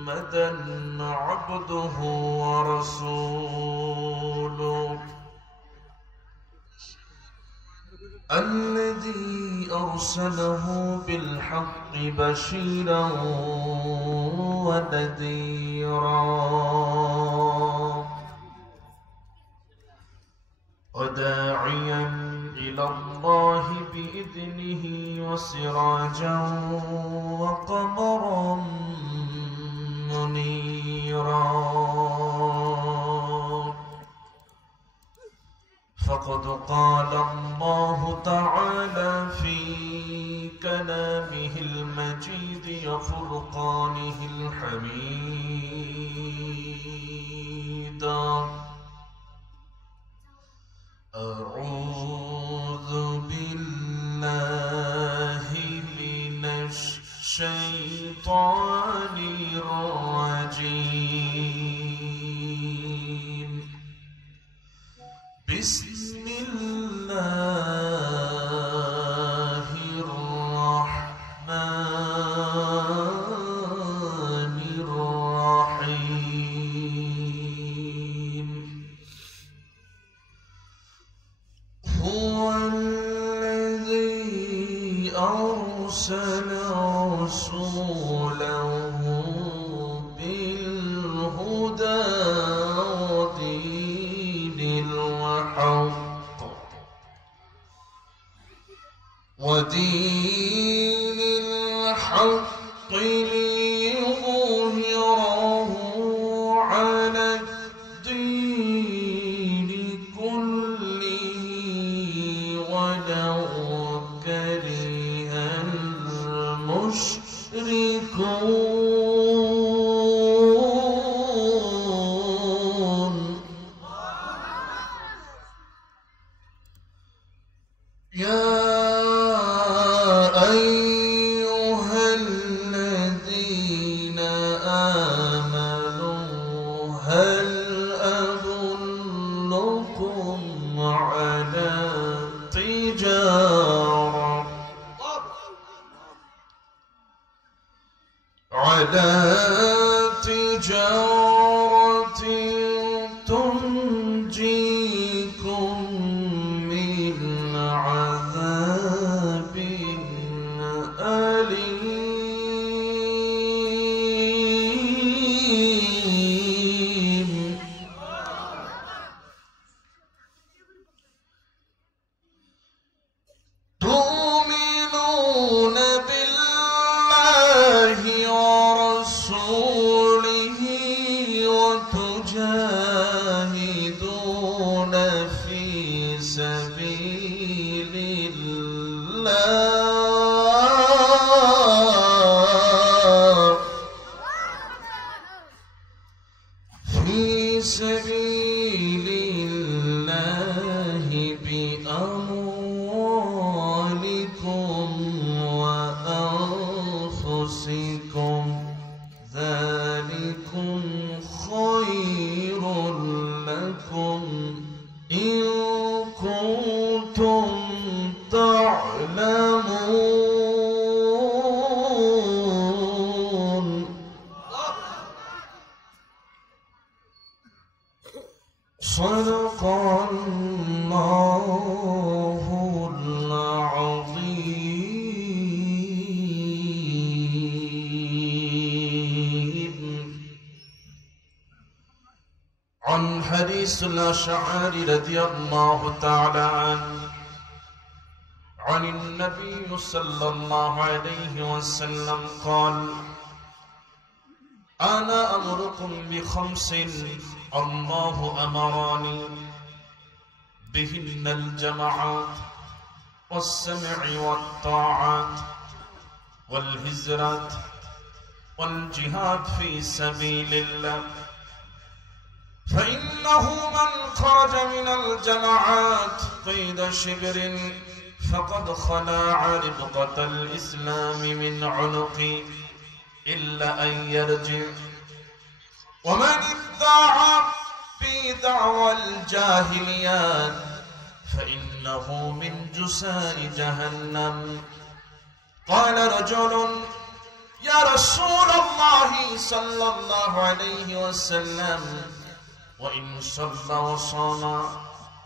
محمدا عبده ورسوله الذي أرسله بالحق بشيرا ونذيرا وداعيا إلى الله بإذنه وسراجا وقمرا منيرا فقد قال الله تعالى في كلامه المجيد وفرقانه الحميد أعوذ بالله من الشيطان الرجيم بسم الله الرحمن الرحيم هو الذي أرسل رسوله بالهدى ودين الحق ليظهره على الدين كله ولو كره المشركون يا أيها الذين آمنوا هل أدلكم على تجارة تنجيكم من عذاب أليم تؤمنون بالله ورسوله وتجاهدون في سبيل الله بأموالكم وأنفسكم ذلكم خير لكم إن كنتم تعلمون صدق الله العظيم. عن حديث الأشعري رضي الله تعالى عنه عن النبي صلى الله عليه وسلم قال: أنا أمركم بخمس الله أمراني بهن الجماعات والسمع والطاعات والهجرة والجهاد في سبيل الله، فإنه من خرج من الجماعات قيد شبر فقد خلع ربقة الإسلام من عنقه إلا أن يرجع، ومن ادعى في دعوى الجاهليات فإنه من جسار جهنم. قال رجل: يا رسول الله صلى الله عليه وسلم وإن صلى وصام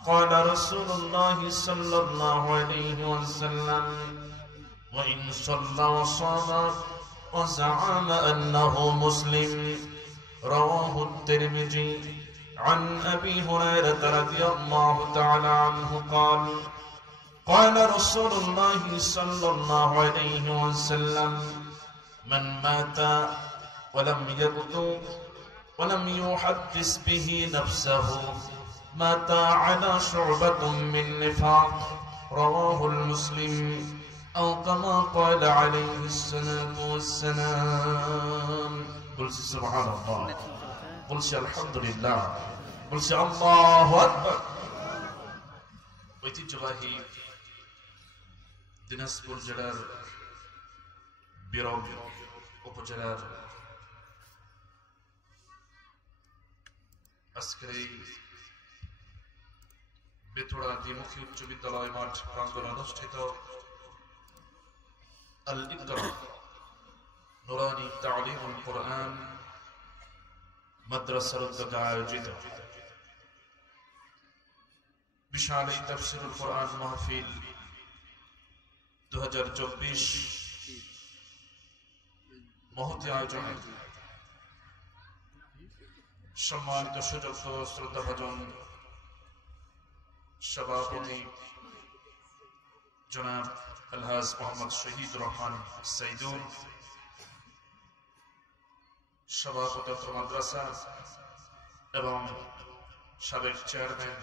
قال رسول الله صلى الله عليه وسلم وإن صلى وصام وزعم أنه مسلم رواه الترمذي عن أبي هريرة رضي الله تعالى عنه قال قال رسول الله صلى الله عليه وسلم من مات ولم يغدو ولم يحدث به نفسه مات على شعبة من نفاق رواه المسلم أو كما قال عليه الصلاة والسلام قل سبحان الله قل الحمد لله قل الله أكبر ঐতিহ্যবাহী দিনাজপুর জেলার বিরল উপজেলার আজকের এই বেথুড়া দ্বিমুখী উচ্চ বিদ্যালয় মাঠ প্রাঙ্গণে অনুষ্ঠিত আল ইকরা নুরানি তালিমুল কুরআন মাদ্রাসার উদ্যোগে আয়োজিত বিশাল এই তাফসীরুল কুরআন মাহফিল 2024 মহতী আয়োজনে সম্মানিত সুযোগ্য শ্রদ্ধাভাজন সভাপতি জনাব আলহাজ মোহাম্মদ শহীদ রহমান সাইদুল, সভাপতি মাদ্রাসা এবং সাবেক চেয়ারম্যান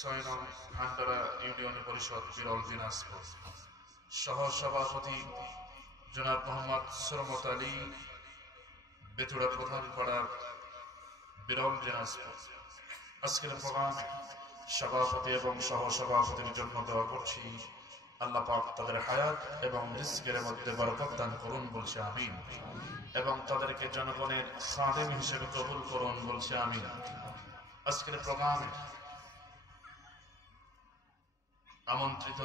6 নং ভান্ডারা ইউনিয়ন পরিষদ বিরল দিনাজপুর, সহ সভাপতি জনাব মোহাম্মদ সরমত আলী বেথুড়া প্রধান পাড়ার বিরল দিনাজপুর। আজকের প্রোগ্রাম সভাপতি এবং সহ সভাপতির জন্য দোয়া করছি, আল্লাহ পাক তাদের হায়াত এবং রিজকের মধ্যে বরকত দান করুন বলছে আমিন, এবং তাদেরকে জনগণের খাদেম হিসেবে কবুল করুন বলছে আমিন। আজকের প্রোগ্রামে আমন্ত্রিত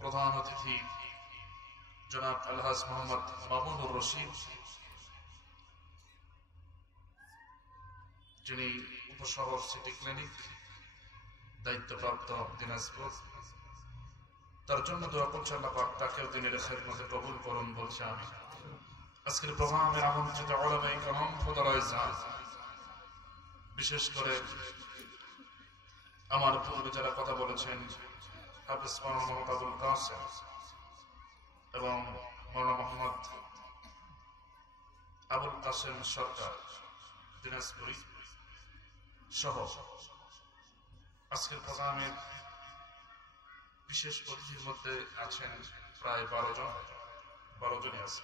প্রধান অতিথি জনাব আলহাজ মোহাম্মদ মামুনুর রশিদ, যিনি উপশহর সিটি ক্লিনিক দায়িত্বপ্রাপ্ত দিনাজপুর, তার জন্য দোয়া করছে আল্লাহ পাক তাকেও দিনের খেদমতে কবুল করুন বলছে আমি। আজকের প্রোগ্রামের আমন্ত্রিত উলামায়ে কেরাম ফোদারায়ে জান, বিশেষ করে আমার পূর্বে যারা কথা বলেছেন হাফেজ মাওলানা মোহাম্মদ আবুল কাসেম এবং মাওলানা মোহাম্মদ আবুল কাসেম সরকার দিনাজপুরি সহ আজকের প্রোগ্রামের বিশেষ অতিথির মধ্যে আছেন প্রায় 12 জনই আছে,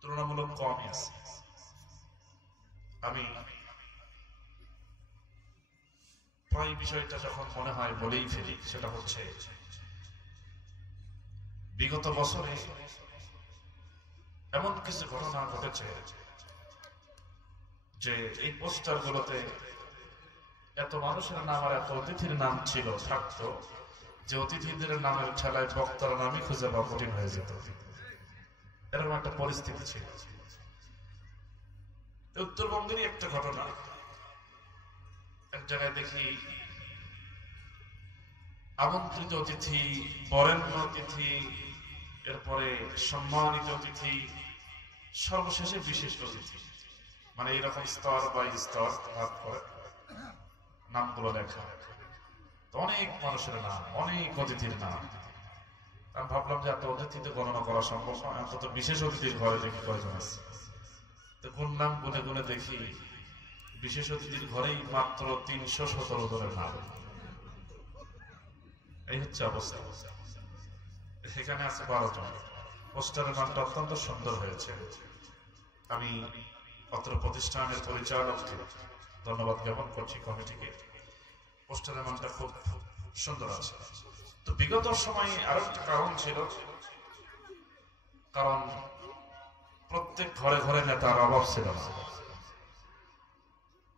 তুলনামূলক কমই আছে। আমি প্রায় বিষয়টা যখন মনে হয় বলেই ফেলি, সেটা হচ্ছে বিগত বছরে এমন কিছু ঘটনা ঘটেছে যে এই পোস্টার গুলোতে এত মানুষের নাম আর এত অতিথির নাম ছিল থাকতো যে অতিথিদের নামের ঠেলায় বক্তার নামই খুঁজে পাওয়া কঠিন হয়ে যেত, এরকম একটা পরিস্থিতি ছিল। উত্তরবঙ্গেরই একটা ঘটনা, এক জায়গায় দেখি আমন্ত্রিত অতিথি, বরেণ্য অতিথি, এরপরে সম্মানিত অতিথি, সর্বশেষে বিশিষ্ট অতিথি, মানে এরকম স্তর বাই স্তর ভাগ করে নামগুলো লেখা। অনেক মানুষের নাম, অনেক অতিথির নাম। আমি ভাবলাম যে এত অতিথিতে গণনা করা সম্ভব নয়, অন্তত বিশেষ অতিথির ঘরে দেখি কয়জন আছে। তো গুনলাম, গুনে গুনে দেখি বিশেষ অতিথির ঘরেই মাত্র 317 জনের নাম। এই হচ্ছে অবস্থা। সেখানে আছে 12 জন। পোস্টারের নামটা অত্যন্ত সুন্দর হয়েছে। আমি অত্র প্রতিষ্ঠানের পরিচালককে ধন্যবাদ জ্ঞাপন করছি, কমিটিকে। পোস্টারের নামটা খুব সুন্দর আছে। তো বিগত সময়ে আরো একটা কারণ ছিল, কারণ প্রত্যেক ঘরে ঘরে নেতার অভাব ছিল না।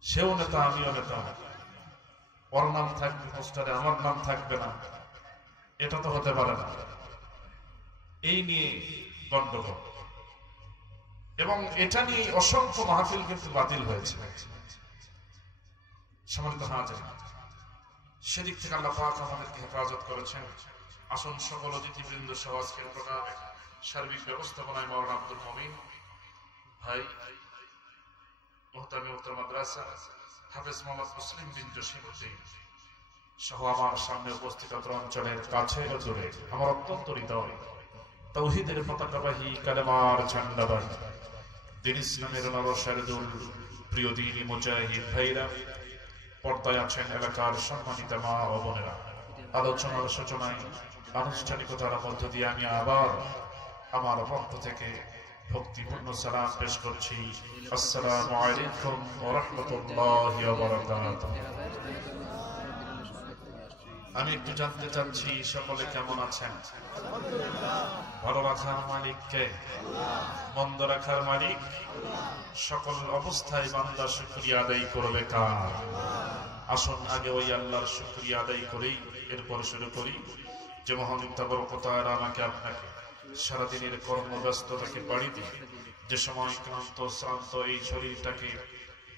সেও নেতা, আমিও নেতা, ওর নাম থাকবে পোস্টারে, আমার নাম থাকবে না, এটা তো হতে পারে না, এই নিয়ে গন্ডগোল, এবং এটা নিয়ে অসংখ্য মাহফিল কিন্তু বাতিল হয়েছে। সম্মানিত হাজির, সেদিক থেকে আল্লাহ পাক আমাদেরকে হেফাজত করেছেন। আসুন সকল অতিথিবৃন্দ সহ আজকের প্রোগ্রামে সার্বিক ব্যবস্থাপনায় মাওলানা আব্দুল মমিন ভাই, মুহতামি উত্তর মাদ্রাসা হাফেজ মোহাম্মদ মুসলিম বিন জসিমউদ্দিন সহ আমার সামনে উপস্থিত অঞ্চলের কাছে ও দূরে আমার অত্যন্ত হৃদয় তাওহীদের পতাকাবাহী কালেমার ঝান্ডাবাহী দিন ইসলামের নরসারদুল প্রিয় দিনী মুজাহিদ ভাইরা, পর্দায় আছেন এলাকার সম্মানিত মা ও বোনেরা, আলোচনার সূচনায় আনুষ্ঠানিকতার মধ্য দিয়ে আমি আবার আমার পক্ষ থেকে ভক্তিপূর্ণ সালাম পেশ করছি। আসসালামু আলাইকুম ওয়া রাহমাতুল্লাহি ওয়া বারাকাতুহু। আমি একটু জানতে চাচ্ছি সকলে কেমন আছেন? ভালো রাখার মালিক কে? মন্দ রাখার মালিক? সকল অবস্থায় বান্দা শুকরিয়া আদায় করবে কার? আসুন আগে ওই আল্লাহর শুকরিয়া আদায় করেই এরপর শুরু করি, যে মহান তাবারকাতাআলা আমাকে আপনাকে সারাদিনের কর্মব্যস্ততাকে বাড়ি দিয়ে যে সময় ক্লান্ত শ্রান্ত এই শরীরটাকে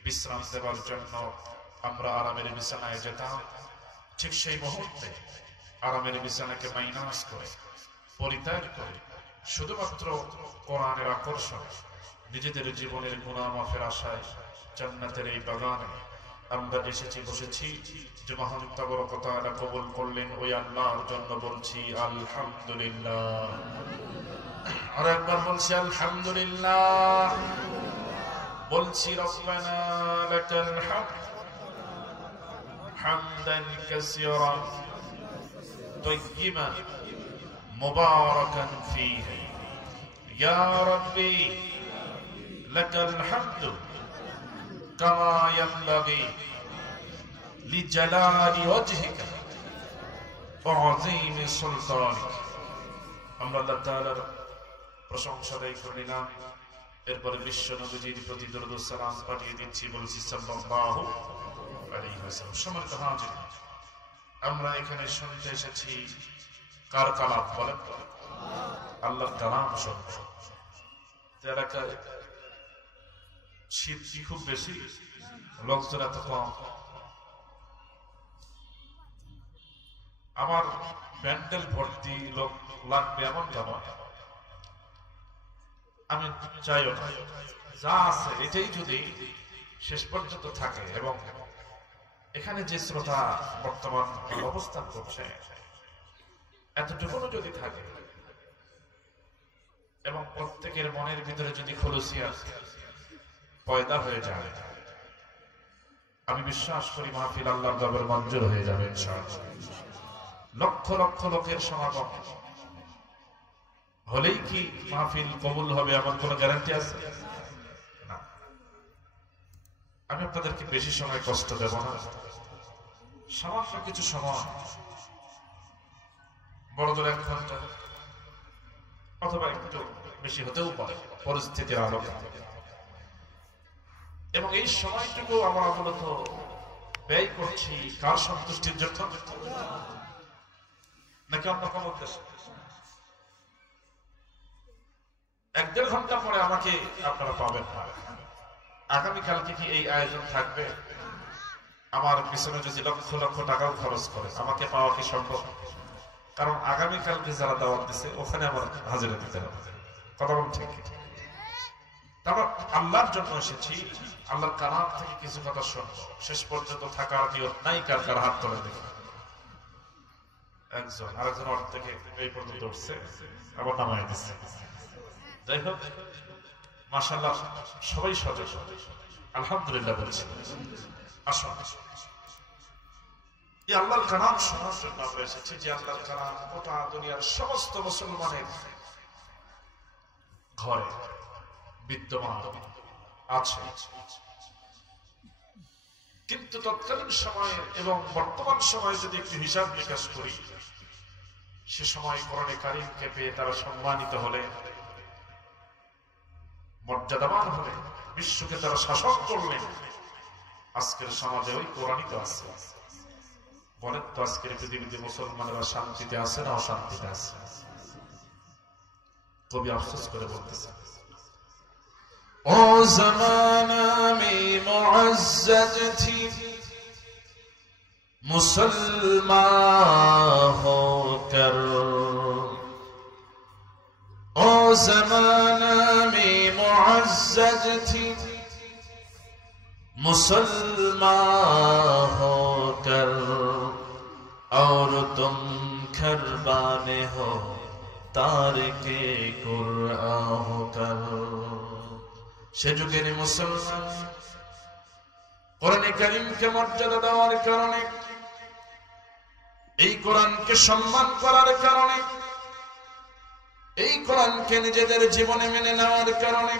বিশ্রাম দেওয়ার জন্য আমরা আরামের বিছানায় যেতাম, ঠিক সেই মুহূর্তে আরামের বিছানাকে মাইনাস করে পরিত্যাগ করে শুধুমাত্র কোরআনের আকর্ষণ, নিজেদের জীবনের গুনাহ মাফের আশায় জান্নাতের এই বাগানে আমরা এসেছি, বসেছি, যে মহান তাবারকাতাআলা কবুল করলেন ওই আল্লাহর জন্য বলছি আলহামদুলিল্লাহ। আর একবার বলছি আলহামদুলিল্লাহ। বলছি রব্বানা লাকাল হামদ হামদান কাসীরান তাইয়্যিবান মুবারাকান ফীহি ইয়া রাব্বি লাকাল হামদু কামা ইয়ানবাগি লিজালালি ওয়াজহিকা ওয়া আযীমি সুলতানিক। আমরা আল্লাহ তাআলার প্রশংসা করে নিলাম, এরপরে বিশ্ব নবীজির প্রতি দরুদ ও সালাম পাঠিয়ে দিচ্ছি, বলছি সাল্লাল্লাহু আলাইহি ওয়াসাল্লাম। সম্মানিত হাজির, আমরা এখানে শুনতে এসেছি কার কালাম? বলেন তো, আল্লাহর কালাম শুনব। এলাকায় শীত কি খুব বেশি? লোকজন এত কম? আমার প্যান্ডেল ভর্তি লোক লাগবে এমন কেন? আমি চাইও না, যা আছে এটাই যদি শেষ পর্যন্ত থাকে, এবং এখানে যে শ্রোতা বর্তমান অবস্থান করছে এতটুকুনো যদি থাকে, এবং প্রত্যেকের মনের ভিতরে যদি খুলুসিয়া পয়দা হয়ে যায়, আমি বিশ্বাস করি মাহফিল আল্লাহর দরবারে মঞ্জুর হয়ে যাবে ইনশাআল্লাহ। লক্ষ লক্ষ লোকের সমাগম হলেই কি মাহফিল কবুল হবে এমন কোন গ্যারান্টি আছে? না। আমি আপনাদেরকে বেশি সময় কষ্ট দেব না, সামান্য কিছু সময়, বড় জোর 1 ঘন্টা অথবা একটু বেশি হতেও পারে পরিস্থিতির আলোকে, এবং এই সময়টুকু আমরা মূলত ব্যয় করছি কার সন্তুষ্টির জন্য নাকি অন্য কোন উদ্দেশ্যে? 1-1.5 ঘন্টা পরে আমাকে আপনারা পাবেন না। আগামীকালকে কি এই আয়োজন থাকবে? আমার পিছনে যদি লক্ষ লক্ষ টাকাও খরচ করে আমাকে পাওয়া কি সম্ভব? কারণ আগামীকালকে যারা দাওয়াত দিচ্ছে ওখানে আমার হাজিরা দিতে হবে। কথা বলুন ঠিক? তারপর আল্লাহর জন্য এসেছি, আল্লাহর কালাম থেকে কিছু কথা শুনবো। শেষ পর্যন্ত থাকার নিয়ত নাই কার কার? হাত তুলে দেখি। একজন, আরেকজন অর্থ থেকে এই পর্যন্ত উঠছে, আবার নামায় দিচ্ছে। যাই হোক, মাশাআল্লাহ সবাই সচেত, আলহামদুলিল্লাহ বলছি। আসুন, এই আল্লাহর কালাম শোনার জন্য আমরা এসেছি, যে আল্লাহর কালাম গোটা দুনিয়ার সমস্ত মুসলমানের ঘরে বিদ্যমান আছে, কিন্তু তৎকালীন সময়ে এবং বর্তমান সময়ে যদি একটু হিসাব নিকাশ করি, সে সময় কোরআনে কারীমকে পেয়ে তারা সম্মানিত হলে, মর্যাদাবান হলে, বিশ্বকে তারা শাসন করলেন। আজকের সমাজে ওই কোরআনই তো আছে। বলেন তো আজকের পৃথিবীতে মুসলমানেরা শান্তিতে আছে না অশান্তিতে আছে? কবি আফসোস করে বলতেছে, ও জামানা মে মুআজ্জাজ থি মুসলমান হোকর, ओ ज़माना में मुअज़्ज़ज़ थी मुसलमान होकर, और तुम खरबाने हो तारिके कुरआन होकर। সে যুগের মুসলমান কোরআনে কারীমকে মর্যাদা দেওয়ার কারণে, এই কোরআনকে সম্মান করার কারণে, এই কোরআনকে নিজেদের জীবনে মেনে নেওয়ার কারণে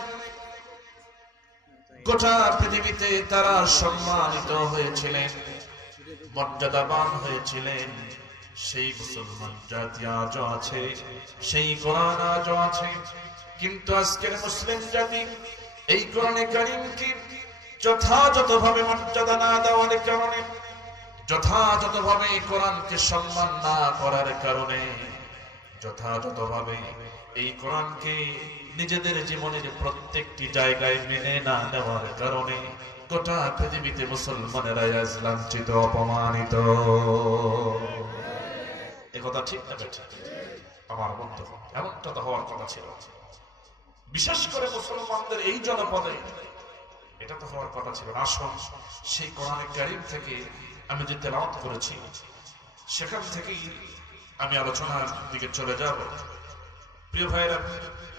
গোটা পৃথিবীতে তারা সম্মানিত হয়েছিলেন, মর্যাদাবান হয়েছিলেন। সেই মুসলমান জাতি আজও আছে, সেই কোরআন আজও আছে। কিন্তু আজকের মুসলিম জাতি এই কোরআনে কারীমকে যথাযথভাবে মর্যাদা না দেওয়ার কারণে, যথাযথভাবে কোরআনকে সম্মান না করার কারণে, যথাযথভাবে এই কোরআনকে নিজেদের জীবনের প্রত্যেকটি জায়গায় মেনে না নেওয়ার কারণে গোটা পৃথিবীতে মুসলমানেরা আজ লাঞ্ছিত, অপমানিত। একথা ঠিক না ঠিক? আমার বন্ধু, এমনটা তো হওয়ার কথা ছিল। বিশেষ করে মুসলমানদের এই জনপদে এটা তো হওয়ার কথা ছিল না। আসুন সেই কোরআনে কারীম থেকে আমি যে তেলাওয়াত করেছি সেখান থেকেই আমি আলোচনার দিকে চলে যাব। প্রিয় ভাইরা,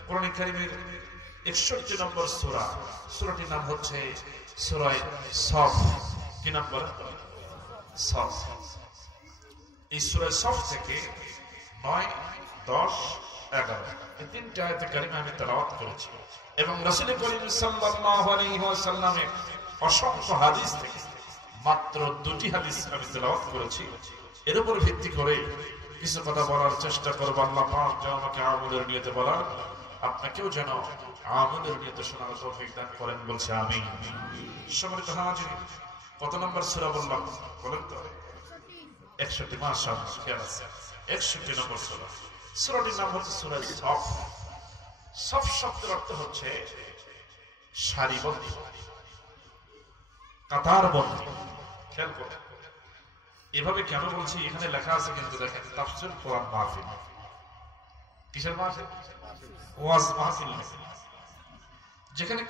কোরআনে কারীমের ৬১ নম্বর সূরা, সূরাটির নাম হচ্ছে সূরা সফ। কি নাম বলেন? সফ। এই সূরা সফ থেকে ৯, ১০, ১১ এই তিনটি আয়াতে কারিমা আমি তেলাওয়াত করেছি এবং রাসূল করিম সাল্লাল্লাহু আলাইহি ওয়াসাল্লামের অসংখ্য হাদিস থেকে মাত্র ২টি হাদিস আমি তেলাওয়াত করেছি। এর উপর ভিত্তি করে কিছু কথা বলার চেষ্টা করব। আল্লাহ পাক যেন আমাকে আমলের নিয়তে বলার, আপনাকেও যেন আমলের নিয়তে শোনার তৌফিক দান করেন, বলছে আমিন। সম্মানিত হাজির, কত নম্বর সূরা বললাম বলেন তো? ৬১। মাশাআল্লাহ, খেয়াল আছে। ৬১ নম্বর সূরা। সূরাটির নাম হচ্ছে সূরা সফ। সফ শব্দের অর্থ হচ্ছে সারিবদ্ধ, কাতারবদ্ধ। খেয়াল করুন, এভাবে কেন বলছি এখানে লেখা আছে, কিন্তু দেখেন তাফসীর কোরআন মাহফিল। কিসের মাহফিল? ওয়াজ মাহফিল, যেখানে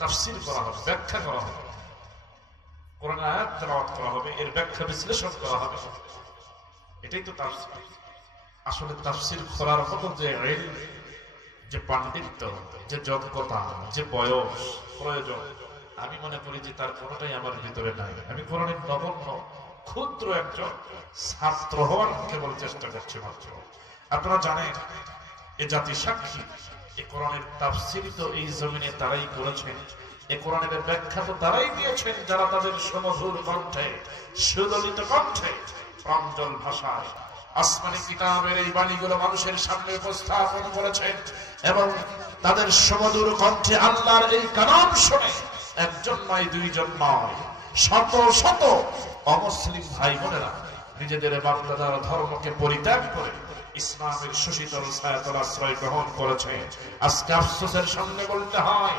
তাফসীর করা হবে, ব্যাখ্যা করা হবে, কোরআনের আয়াত তেলাওয়াত করা হবে, এর ব্যাখ্যা বিশ্লেষণ করা হবে। এটাই তো তাফসীর। আসলে তাফসীর করার মতো যে ইলম, যে পাণ্ডিত্য, যে যোগ্যতা, যে বয়স প্রয়োজন, আমি মনে করি যে তার কোনোটাই আমার ভিতরে নাই। আমি কোরআনের নগণ্য ক্ষুদ্র একজন ছাত্র হওয়ার কেবল চেষ্টা করছি মাত্র। আপনারা জানেন, এ জাতি সাক্ষী, এই কোরআনের তাফসীর তো এই জমিনে তারাই করেছেন, এই কোরআনের ব্যাখ্যা তো তারাই দিয়েছেন, যারা তাদের সুমধুর কণ্ঠে, সুললিত কণ্ঠে, প্রাঞ্জল ভাষায় আসমানি কিতাবের এই বাণীগুলো মানুষের সামনে উপস্থাপন করেছেন। এবং তাদের সুমধুর কণ্ঠে আল্লাহর এই কালাম শুনে একজন নয়, দুইজন নয়, শত শত অমুসলিম ভাই বোনেরা নিজেদের বাপদাদার ধর্মকে পরিত্যাগ করে ইসলামের সুশীতল ছায়াতল আশ্রয় গ্রহণ করেছে। আজকে আফসোসের সঙ্গে বলতে হয়,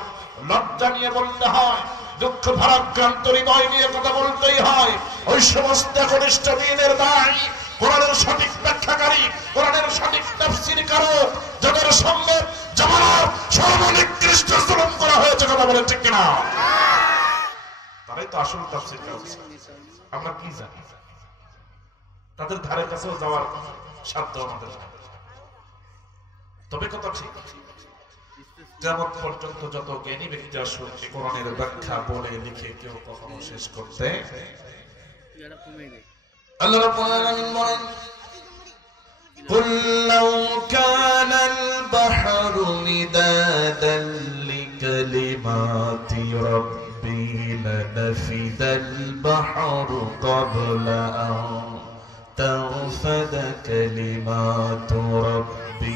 লজ্জা নিয়ে বলতে হয়, দুঃখ ভারাক্রান্ত হৃদয় নিয়ে কথা বলতেই হয়, ওই সমস্ত কনিষ্ঠ দিনের দায়, কোরআনের সঠিক ব্যাখ্যাকারী, কোরআনের সঠিক তাফসীরকারক, যাদের সঙ্গে জামানার সর্বনিকৃষ্ট জুলুম করা হয়েছে, কথা বলেন ঠিক কিনা? তারাই তো আসল তাফসীরকারক। আমরা কি জানি? তাদের ধারে কাছেও যাওয়ার সাধ্য আমাদের। তবে কথা ঠিক, কিয়ামত পর্যন্ত যত জ্ঞানী ব্যক্তি আসুক, কোরআনের ব্যাখ্যা বলে লিখে কেউ কখনো শেষ করতে আল্লাহ রাব্বুল আলামিন বলেন, কুল লাউ কানাল বাহরু মিদাদান লিকালিমাতি রাব্বি লানাফিদাল বাহরু ক্বাবলা আন তানফাদা কালিমাতু রাব্বি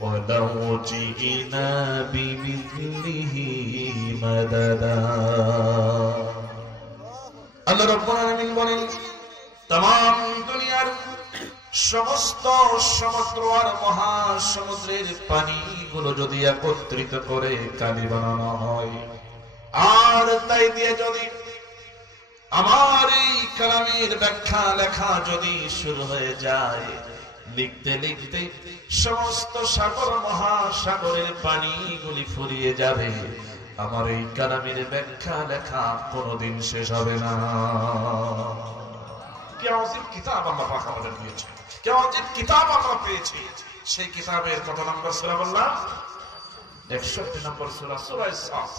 ওয়ালাউ জিইনা বিমিথলিহি মাদাদা। আল্লাহ রাব্বুল আলামিন বলেন, तमाम दुनियार समस्त समुद्र और महासमुद्रेर पानीगुलो यदि एकत्रित करे काली बानानो हय আর তাই দিয়ে যদি আমার এই কালামের ব্যাখ্যা লেখা যদি শুরু হয়ে যায় লিখতে লিখতে সমস্ত সাগর মহাসাগরের পানিগুলি ফুরিয়ে যাবে আমার এই কালামের ব্যাখ্যা লেখা কোনোদিন শেষ হবে না কি আযীম কিতাব আল্লাহ পাক আমাদের দিয়েছেন কি আযীম কিতাব আমরা পেয়েছি সেই কিতাবের কত নম্বর সূরা বললাম 61 নম্বর সূরা সূরা সাফ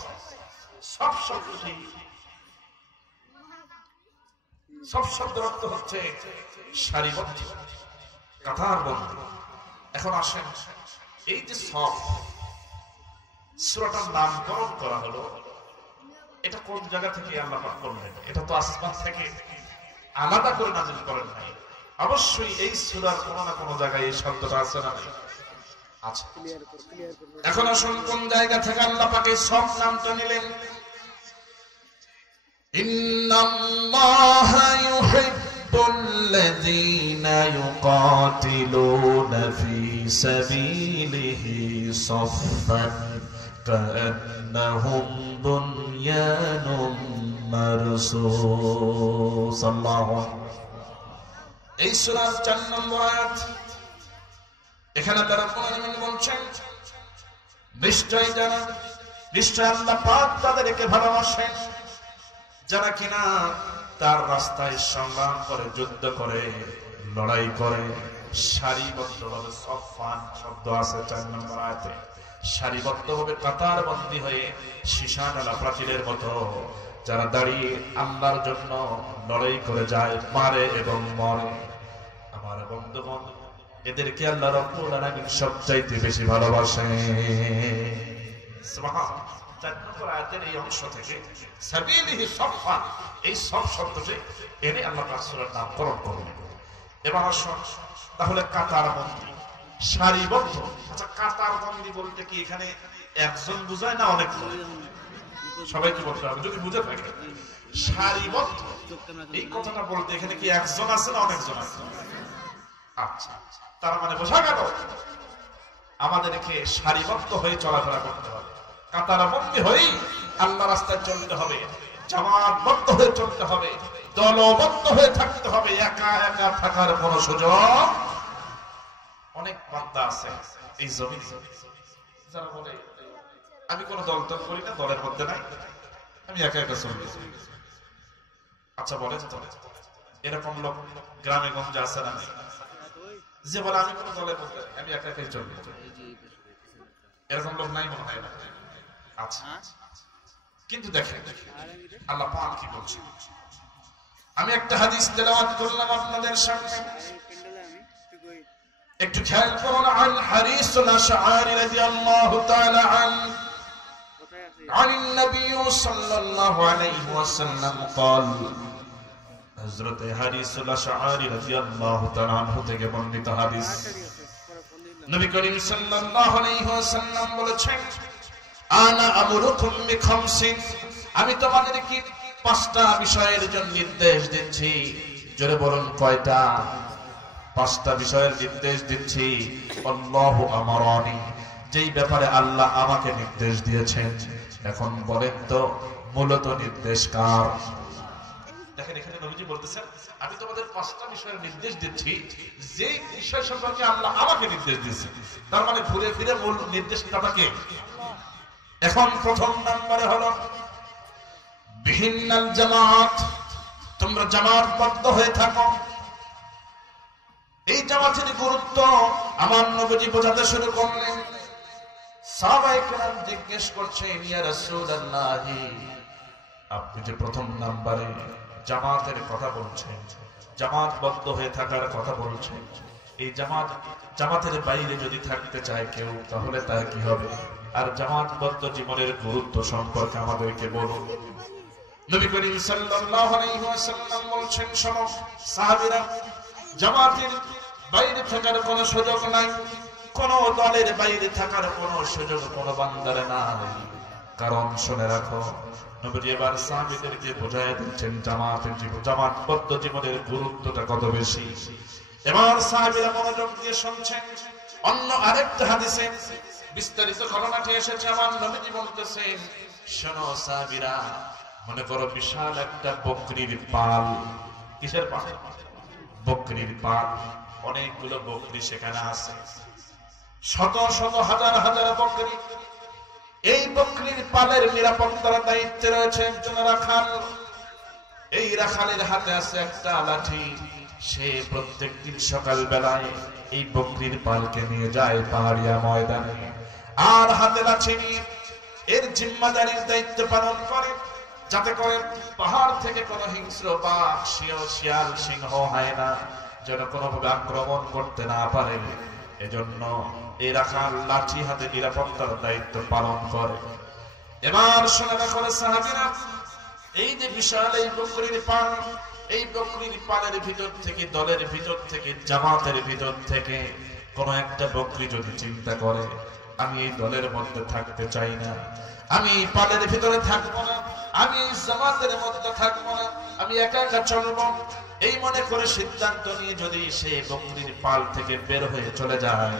সব শব্দের অর্থ হচ্ছে সারিবদ্ধ কাতারবদ্ধ এখন আসেন এই যে সব সূরাটার নামকরণ করা হলো এটা কোন জায়গা থেকে আল্লাহ পাক করলেন এটা তো আসমান থেকে আলাদা করে নাযিল করেন নাই অবশ্যই এই সূরার কোনো না কোনো জায়গায় এই শব্দটা আছে না আচ্ছা এখন আসুন কোন জায়গা থেকে আল্লাহ পাক এই সব নামটা নিলেন ইন্নাল্লাহা ইউহিব্বুল্লাযীনা ইউকাতিলুনা ফী সাবীলিহি সাফফান কাআন্নাহুম বুনয়ানুম মারসুস সাল্লাল্লাহু এই সূরার 4 নম্বর আয়াত এখানে আল্লাহ রাব্বুল আলামিন বলছেন নিশ্চয় আল্লাহ পাক তাদেরকে ভালোবাসেন যারা কিনা তার রাস্তায় সংগ্রাম করে যুদ্ধ করে লড়াই করে সারিবদ্ধভাবে সফান শব্দ আছে 4 নম্বর আয়াতে সারিবদ্ধভাবে কাতারবন্দী হয়ে সীসাডালা প্রাচীরের মতো যারা দাঁড়িয়ে আল্লাহর জন্য লড়াই করে যায় মারে এবং মরে আমার বন্ধুগণ এদেরকে আল্লাহ রাব্বুল আলামিন সবচাইতে বেশি ভালোবাসেন সুবহানাল্লাহ 4 নম্বর আয়াতের এই অংশ থেকে সাবিলিহি সাফফান এই সব শব্দটি এনে আল্লাহ পাক সূরার নামকরণ করলেন এবার আসুন তাহলে কাতারবন্দী সারিবদ্ধ আচ্ছা কাতারবন্দী বলতে কি এখানে একজন বুঝায় না অনেক সবাই কি বলতে হবে যদি বুঝে থাকে সারিবদ্ধ এই কথাটা বলতে এখানে কি একজন আছে না অনেকজন আছে আচ্ছা তার মানে বোঝা গেল আমাদেরকে সারিবদ্ধ হয়ে চলাফেরা করতে হবে কাতারবন্দী হয়ে আল্লাহ রাস্তায় চলতে হবে জামাতবদ্ধ হয়ে চলতে হবে দলবদ্ধ হয়ে থাকতে হবে একা একা থাকার কোনো সুযোগ অনেক বান্দা আছে এই জমিনে যারা বলে আমি কোনো দল তল করি না দলের মধ্যে নাই আমি একা একা চলি আচ্ছা বলেন তো এরকম লোক গ্রামে গঞ্জে আছে না যে বলে আমি কোনো দলের মধ্যে আমি একা একাই চলি এরকম লোক নাই মনে হয় না আচ্ছা কিন্তু দেখেন আল্লাহ পাক কি বলছেন আমি একটা হাদিস তেলাওয়াত করলাম আপনাদের সামনে একটু খেয়াল করুন আন হারিসুল আশআরি রাদিয়াল্লাহু তাআলা عن النبي صلى الله عليه وسلم قال حضرت হারিসুল আশআরি রাদিয়াল্লাহু তাআলা আনহু থেকে বর্ণিত হাদিস নবী করিম সাল্লাল্লাহু আলাইহি ওয়াসাল্লাম বলেছেন আনা আমরুকুম বিখামসিন আমি তোমাদেরকে 5টা বিষয়ের জন্য নির্দেশ দিচ্ছি জোরে বলুন কয়টা 5টা বিষয়ের নির্দেশ দিচ্ছি আল্লাহু আমারানি যেই ব্যাপারে আল্লাহ আমাকে নির্দেশ দিয়েছেন এখন বলেন তো মূলত নির্দেশ কার দেখেন এখানে নবীজি বলতেছেন আমি তোমাদের 5টা বিষয়ের নির্দেশ দিচ্ছি যে বিষয় সম্পর্কে আল্লাহ আমাকে নির্দেশ দিয়েছেন তার মানে ঘুরে ফিরে মূল নির্দেশটা কে এখন প্রথম নম্বরে হলো বিহিন্নাল জামাত তোমরা জামাতবদ্ধ হয়ে থাকো এই জামাতের গুরুত্ব আমার নবীজি বোঝাতে শুরু করলেন সাহাবায়ে কেরাম জিজ্ঞেস করছেন ইয়া রাসূলুল্লাহ আপনি যে প্রথম নম্বরে জামাতের কথা বলছেন জামাতবদ্ধ হয়ে থাকার কথা বলছেন এই জামাতের বাইরে যদি থাকতে চায় কেউ তাহলে তার কি হবে আর জামাতবদ্ধ জীবনের গুরুত্ব সম্পর্কে আমাদেরকে বলুন নবী করিম সাল্লাল্লাহু আলাইহি ওয়াসাল্লাম বলছেন শোনো সাহাবীরা জামাতের বাইরে থাকার কোনো সুযোগ নাই কোন দলের বাইরে থাকার কোনো সুযোগ কোন বান্দার নাই কারণ শুনে রাখো, নবীজি এবার সাহাবীদেরকে বোঝায় দিচ্ছেন জামাতবদ্ধ জীবনের গুরুত্বটা কত বেশি। এবার সাহাবীরা মনোযোগ দিয়ে শুনছেন। অন্য আরেকটা হাদিসে বিস্তারিত ঘটনাটি এসেছে। আমার নবীজি বলতেছেন, শোনো সাহাবীরা, মনে করো বিশাল একটা বকরির পাল। কিসের পাল? বকরির পাল। অনেকগুলো বকরি সেখানে আছে, শত শত হাজার হাজার বকরি। এই বকরির পালের নিরাপত্তার দায়িত্বে রয়েছে একজন রাখাল। এই রাখালের হাতে আছে একটা লাঠি। সে প্রত্যেক দিন সকাল বেলায় এই বকরির পালকে নিয়ে যায় পাহাড়িয়া ময়দানে, আর হাতে লাঠি নিয়ে এর জিম্মাদারির দায়িত্ব পালন করে, যাতে করে পাহাড় থেকে কোনো হিংস্র বাঘ, শিয়াল, সিংহ, হায়না যেন কোনোভাবে আক্রমণ করতে না পারে। এজন্য এই রাখাল লাঠি হাতে নিরাপত্তার দায়িত্ব পালন করে। এবার শোনা করে সাহাবীরা, এই যে বিশাল এই বকরির পাল, এই বকরির পালের ভিতর থেকে, দলের ভিতর থেকে, জামাতের ভিতর থেকে কোন একটা বকরি যদি চিন্তা করে, আমি এই দলের মধ্যে থাকতে চাই না, আমি এই পালের ভিতরে থাকবো না, আমি এই জামাতের মধ্যে থাকবো না, আমি একা একা চলবো, এই মনে করে সিদ্ধান্ত নিয়ে যদি সে বকরির পাল থেকে বের হয়ে চলে যায়,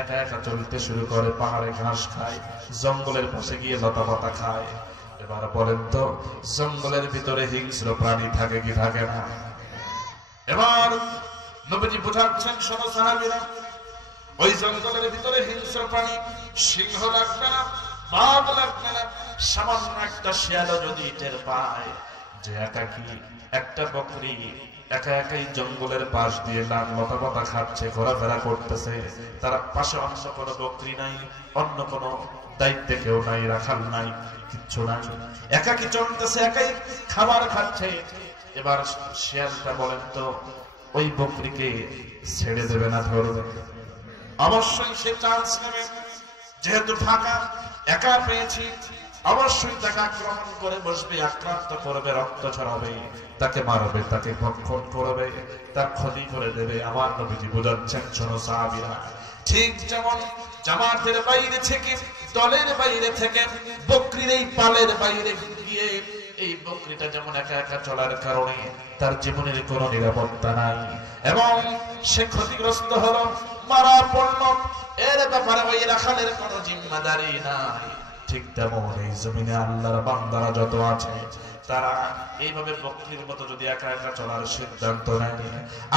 একা একা চলতে শুরু করে, পাহাড়ে ঘাস খায়, জঙ্গলের পাশে গিয়ে লতা পাতা খায়। এবার বলেন তো, জঙ্গলের ভিতরে হিংস্র প্রাণী থাকে কি থাকে না? এবার নবীজি বোঝাচ্ছেন, শোনো সাহাবীরা, ওই জঙ্গলের ভিতরে হিংস্র প্রাণী, সিংহ লাগবে না, বাঘ লাগবে না, সামান্য একটা শিয়ালও যদি টের পায় যে একাকী একটা বকরি একা একাই জঙ্গলের পাশ দিয়ে লতা পাতা খাচ্ছে, ঘোরাফেরা করতেছে, তার পাশে অন্য কোনো বকরি নাই, অন্য কোনো দায়িত্বে কেউ নাই, রাখাল নাই, কিচ্ছু নাই, একাকি চলতেছে, একাই খাবার খাচ্ছে। এবার শিয়ালটা বলেন তো, ওই বকরিকে ছেড়ে দেবে না ধরবে? অবশ্যই সে চান্স নেবে, যেহেতু ফাঁকা, একা পেয়েছি, অবশ্যই তাকে আক্রমণ করে বসবে, আক্রান্ত করবে, রক্ত ছড়াবে, তাকে মারবে, তাকে ভক্ষণ করবে, তার ক্ষতি করে দেবে। আমার নবীজি বোঝাচ্ছেন, শোনো সাহাবীরা, ঠিক যেমন জামাতের বাইরে থেকে, দলের বাইরে থেকে, বকরির এই পালের বাইরে গিয়ে এই বকরিটা যেমন একা একা চলার কারণে তার জীবনের কোনো নিরাপত্তা নাই এবং সে ক্ষতিগ্রস্ত হলো, মারা পড়লো, এর ব্যাপারে ওই রাখালের কোনো জিম্মাদারি নাই। ঠিক তেমন এই জমিনে আল্লাহর বান্দারা যত আছে, তারা এইভাবে বকরির মতো যদি একা একা চলার সিদ্ধান্ত নেয়,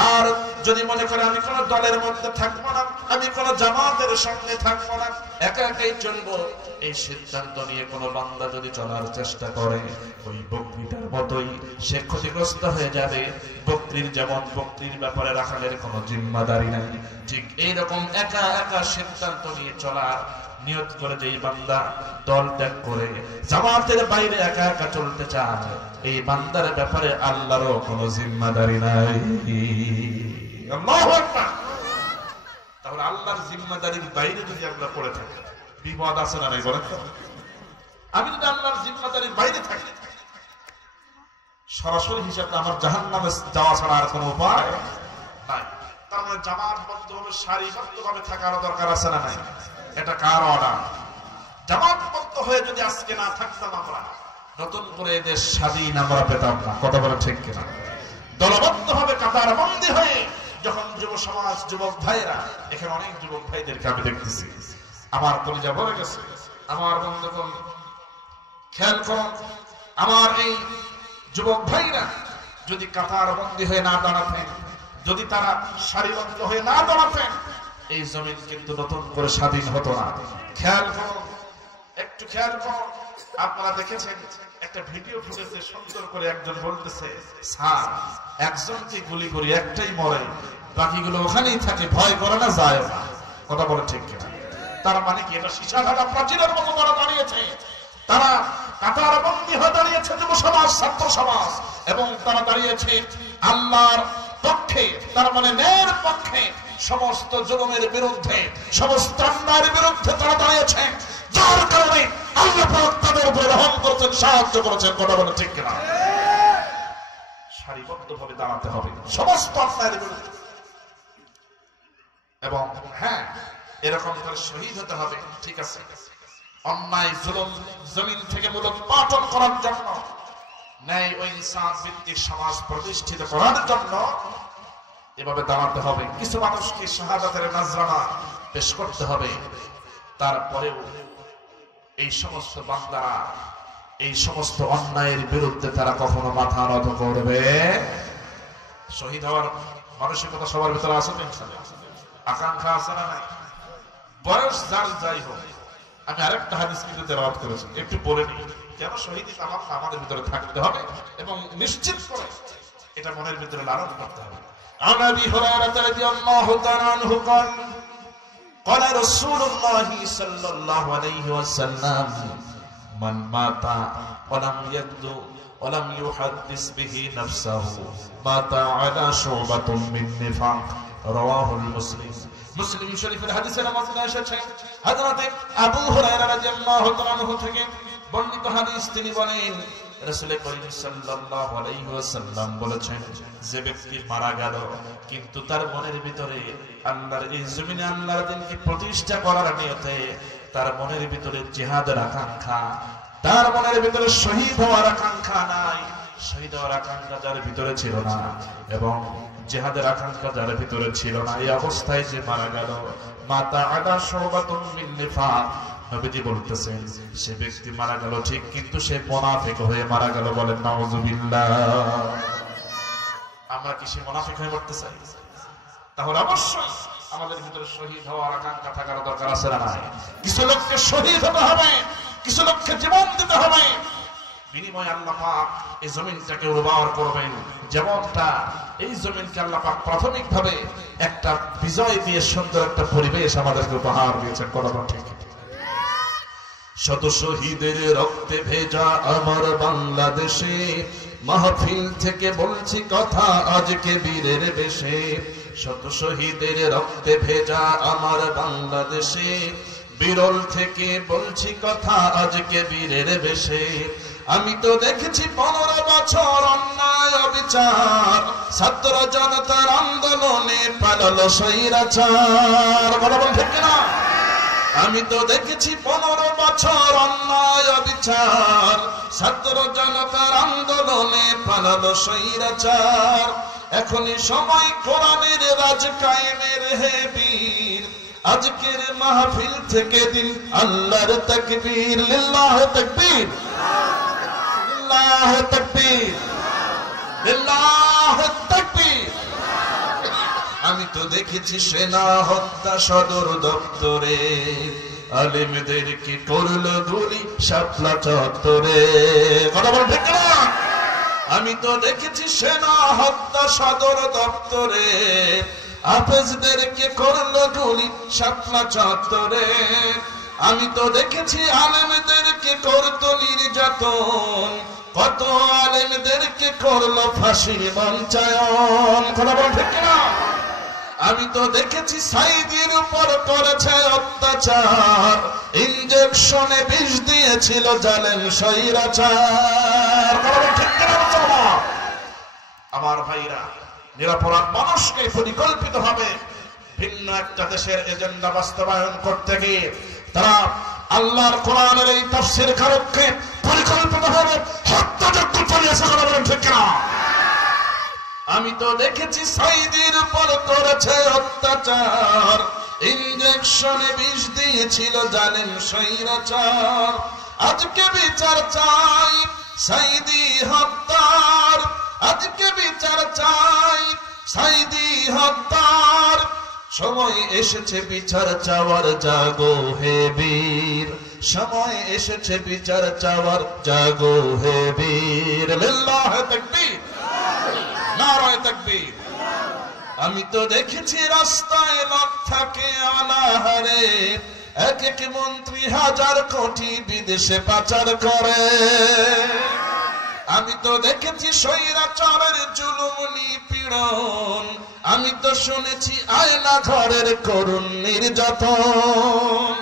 আর যদি মনে করে আমি কোন দলের মধ্যে থাকবো না, আমি কোন জামাতের সঙ্গে থাকবো না, একা একাই চলবো, এই সিদ্ধান্ত নিয়ে কোন বান্দা যদি চলার চেষ্টা করে, ওই বকরিটার মতোই সে ক্ষতিগ্রস্ত হয়ে যাবে। বকরির যেমন বকরির ব্যাপারে রাখালের কোনো জিম্মাদারি নাই, ঠিক এইরকম একা একা সিদ্ধান্ত নিয়ে চলার নিয়ত করে যেই বান্দা দল ত্যাগ করে জামাতের বাইরে একা একা চলতে চায়, এই বান্দার ব্যাপারে আল্লাহরও কোনো জিম্মাদারি নাই। আল্লাহু আকবার। তাহলে আল্লাহর জিম্মাদারির বাইরে যদি আমরা পড়ে থাকি, বিপদ আছে না নাই বলেন তো? আমি যদি আল্লাহর জিম্মাদারির বাইরে থাকি, সরাসরি হিসাবে আমার জাহান্নামে যাওয়া ছাড়া আর কোনো উপায় নাই। তার মানে জামাতবদ্ধভাবে, সারিবদ্ধভাবে থাকার দরকার আছে না নাই? এটা কার অর্ডার? জামাতবদ্ধ হয়ে যদি আজকে না থাকতাম, আমরা নতুন করে দেশ স্বাধীন আমরা পেতাম না। কথা বলে ঠিক কিনা? দলবদ্ধভাবে কাতার বন্দী হয়ে যখন যুব সমাজ, যুবক ভাইরা, এখানে অনেক যুবক ভাইদেরকে আমি দেখতেছি, আমার কলিজা ভরে গেছে। আমার বন্ধুগণ খেয়াল করুন, আমার এই যুবক ভাইরা যদি কাতার বন্দী হয়ে না দাঁড়াতেন, যদি তারা সারিবদ্ধ হয়ে না দাঁড়াতেন, এই জমিন কিন্তু নতুন করে স্বাধীন হতো না। খেয়াল করুন, একটু খেয়াল করুন। আপনারা দেখেছেন একটা ভিডিও ফুটেজে সুন্দর করে একজন বলতেছে, স্যার একজনকে গুলি করি, একটাই মরে, বাকিগুলো ওখানেই থাকে, ভয় করে না, যায় না। কথা বলে ঠিক কিনা? তার মানে কি? এটা সীসাঘাটা প্রাচীরের মতো তারা দাঁড়িয়েছে, তারা কাতার বন্দী হয়ে দাঁড়িয়েছে যুব সমাজ, ছাত্র সমাজ, এবং তারা দাঁড়িয়েছে আল্লাহর পক্ষে, তার মানে ন্যায়ের পক্ষে, সমস্ত জুলুমের বিরুদ্ধে, সমস্ত অন্যায়ের বিরুদ্ধে তারা দাঁড়িয়েছে, যার কারণে আল্লাহ পাক তাদের উপরে রহম করেছেন, সাহায্য করেছেন। কথা বলে ঠিক কিনা? সারিবদ্ধভাবে দাঁড়াতে হবে সমস্ত অন্যায়ের বিরুদ্ধে, এবং হ্যাঁ, এরকম করে শহীদ হতে হবে, ঠিক আছে, অন্যায় জুলুম জমিন থেকে মূলোৎপাটন করার জন্য, ন্যায় ও ইনসাফ ভিত্তিক সমাজ প্রতিষ্ঠিত করার জন্য এভাবে দাঁড়াতে হবে। কিছু মানুষকে শাহাদাতের নজরানা পেশ করতে হবে। তারপরেও এই সমস্ত বান্দারা এই সমস্ত অন্যায়ের বিরুদ্ধে তারা কখনো মাথা নত করবে। শহীদ হওয়ার মানসিকতা সবার ভিতরে আছে তো ইনশাআল্লাহ, আকাঙ্ক্ষা আছে না নাই? বয়স যার যাই হোক, আমি আরেকটা হাদিস কিন্তু তেলাওয়াত করেছি, একটু বলে নিই কেন শহীদি তামান্না আমাদের ভিতরে থাকতে হবে এবং নিশ্চিত করে এটা মনের ভিতরে লালন করতে হবে। عن أبي هريرة رضي الله تعالى عنه قال قال رسول الله صلى الله عليه وسلم من مات ولم يغدو ولم يحدث به نفسه مات على شعبة من نفاق رواه المسلم। মুসলিম শরীফের হাদিসের মধ্যে এসেছে হযরত আবু হুরায়রা রাদিয়াল্লাহু তাআলা আনহু থেকে বর্ণিত হাদিস, তিনি বলেন রাসূল করিম সাল্লাল্লাহু আলাইহি ওয়াসাল্লাম বলেছেন, যে ব্যক্তি মারা গেল কিন্তু তার মনের ভিতরে আল্লাহর এই জমিনে আল্লাহর দ্বীনকে প্রতিষ্ঠা করার নিয়তে তার মনের ভিতরে জিহাদের আকাঙ্ক্ষা, তার মনের ভিতরে শহীদ হওয়ার আকাঙ্ক্ষা নাই, শহীদ হওয়ার আকাঙ্ক্ষা যার ভিতরে ছিল না এবং জিহাদের আকাঙ্ক্ষা যার ভিতরে ছিল না, এই অবস্থায় যে মারা গেল মাতা আদা শুবাতুম মিন নিফাক, নবীজি বলতেছেন সে ব্যক্তি মারা গেল ঠিক কিন্তু সে মুনাফিক হয়ে মারা গেল। বলেন নাউযুবিল্লাহ। আমরা কি সে মুনাফিক হয়ে মরতে চাই? তাহলে অবশ্যই আমাদের ভিতরে শহীদ হওয়ার আকাঙ্ক্ষা থাকার দরকার আছে না নাই? কিছু লোককে শহীদ হতে হবে, কিছু লোককে জীবন দিতে হবে, বিনিময়ে আল্লাহ পাক এই জমিনটাকে উর্বর করবেন। যেমনটা এই জমিনকে আল্লাহ পাক প্রাথমিকভাবে একটা বিজয় দিয়ে সুন্দর একটা পরিবেশ আমাদেরকে উপহার দিয়েছেন। কথা ঠিক। শত শহীদের রক্তে ভেজা আমার বাংলাদেশে, মাহফিল থেকে বলছি কথা আজকে বীরের বেশে। শত শহীদের রক্তে ভেজা আমার বাংলাদেশে, বিরল থেকে বলছি কথা আজকে বীরের বেশে। আমি তো দেখেছি 15 বছর অন্যায় অবিচার, ছাত্র জনতার আন্দোলনে পালালো স্বৈরাচার। কথা বল ঠিক না? আমি তো দেখেছি 15 বছর অন্যায় অবিচার, ছাত্র জনতার আন্দোলনে পালালো স্বৈরাচার। এখনই সময় কোরআনের রাজ কায়েমের হে বীর, আজকের মাহফিল থেকে দিন আল্লাহর তাকবীর। লিল্লাহি তাকবীর, লিল্লাহি তাকবীর, লিল্লাহি তাকবীর। আমি তো দেখেছি সেনা হত্যা সদর দপ্তরে, আলেমদের কি করলো গুলি শাপলা চত্বরে। কথা বল ঠিক না? আমি তো দেখেছি সেনা হত্যা সদর দপ্তরে, হাফেজদেরকে করলো গুলি শাপলা চত্বরে। আমি তো দেখেছি আলেমদেরকে করতো নির্যাতন, কত আলেমদেরকে করলো ফাঁসির মঞ্চায়ন। কথা বল ঠিক না? আমি তো দেখেছি সাইদির উপর করেছে অত্যাচার, ইনজেকশনে বিষ দিয়েছিল জালেম স্বৈরাচার। ঠিক না? আমার ভাইরা, নিরপরাধ মানুষকে পরিকল্পিতভাবে ভিন্ন একটা দেশের এজেন্ডা বাস্তবায়ন করতে গিয়ে তারা আল্লাহর কোরআনের এই তাফসীর কারককে পরিকল্পিতভাবে হত্যাযজ্ঞ চালিয়েছে। ঠিক না? আমি তো দেখেছি সাইদির উপর করেছে অত্যাচার, ইনজেকশনে বিষ দিয়েছিল জালেম স্বৈরাচার। আজকে বিচার চাই সাইদি হত্যার, আজকে বিচার চাই সাইদি হত্যার। সময় এসেছে বিচার চাওয়ার, জাগো হে বীর। সময় এসেছে বিচার চাওয়ার, জাগো হে বীর। লিল্লাহি তাকবীর, নারায়ে তাকবীর। আমি তো দেখেছি রাস্তায় লোক থাকে অনাহারে, এক এক মন্ত্রী 1000 কোটি বিদেশে পাচার করে। আমি তো দেখেছি স্বৈরাচারের জুলুম নিপীড়ন, আমি তো শুনেছি আয়না ঘরের করুণ নির্যাতন।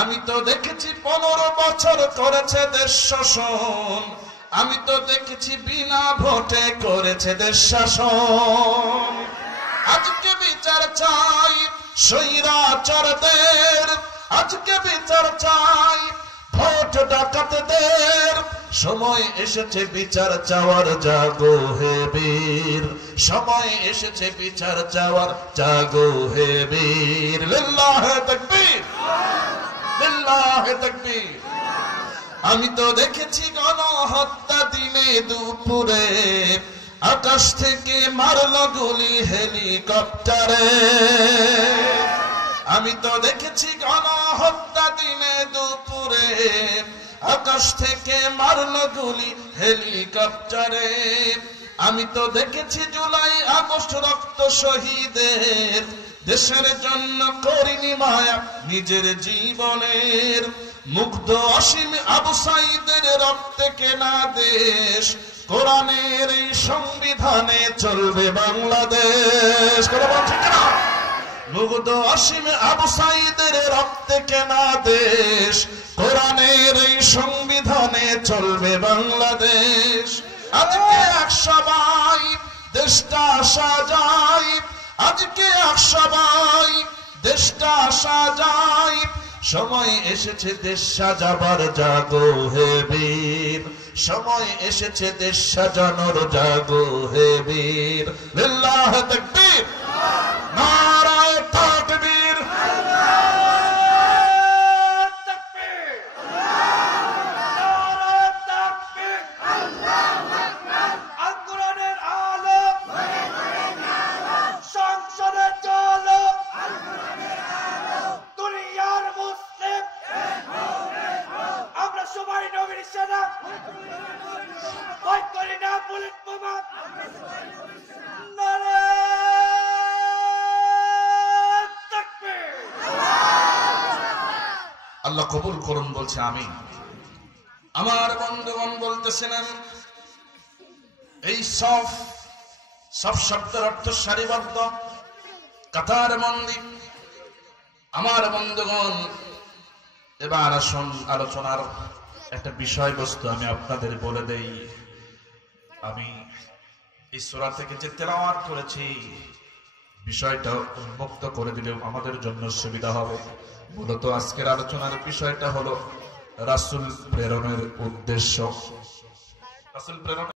আমি তো দেখেছি 15 বছর করেছে দেশ শাসন, আমি তো দেখেছি বিনা ভোটে করেছে দেশ শাসন। আজকে বিচার চাই স্বৈরাচারদের, আজকে বিচার চাই ভোট ডাকাতদের সময় এসেছে বিচার চাওয়ার জাগো হে বীর সময় এসেছে বিচার চাওয়ার জাগো হে বীর লিল্লাহে তাকবীর লিল্লাহে তাকবীর আমি তো দেখেছি গণহত্যা দিনে দুপুরে আকাশ থেকে মারল গুলি হেলিকপ্টারে আমি তো দেখেছি গণহত্যা দিনে দুপুরে আকাশ থেকে মারল গুলি হেলিকপ্টারে আমি তো দেখেছি জুলাই আগস্ট রক্ত শহীদের দেশের জন্য করিনি মায়া নিজের জীবনের মুগ্ধ অসীম আবু সাঈদের রক্তে কেনা দেশ কোরআনের এই সংবিধানে চলবে বাংলাদেশ মুগ্ধ অসীম আবু সাঈদের রক্তে কেনা দেশ কোরআনের এই সংবিধানে চলবে বাংলাদেশ আজকে এক সবাই দেশটা সাজাই আজকে এক সবাই দেশটা সাজাই সময় এসেছে দেশ সাজাবার জাগো হে বীর সময় এসেছে দেশ সাজানোর জাগো হে বীর লিল্লাহে তাকবীর নারায়ে তাকবীর আল্লাহ কবুল করুন বলছে আমিন আমার বন্ধুগণ বলতেছিলেন এই সফ শব্দের অর্থ সারিবদ্ধ কাতার বন্দী আমার বন্ধুগণ এবার আসুন আলোচনার একটা বিষয়বস্তু আমি আপনাদের বলে দেই আমি এই সূরা থেকে যে তেলাওয়াত করেছি বিষয়টা উন্মুক্ত করে দিলেও আমাদের জন্য সুবিধা হবে মূলত আজকের আলোচনার বিষয়টা হলো রাসূল প্রেরণের উদ্দেশ্য রাসূল প্রেরণ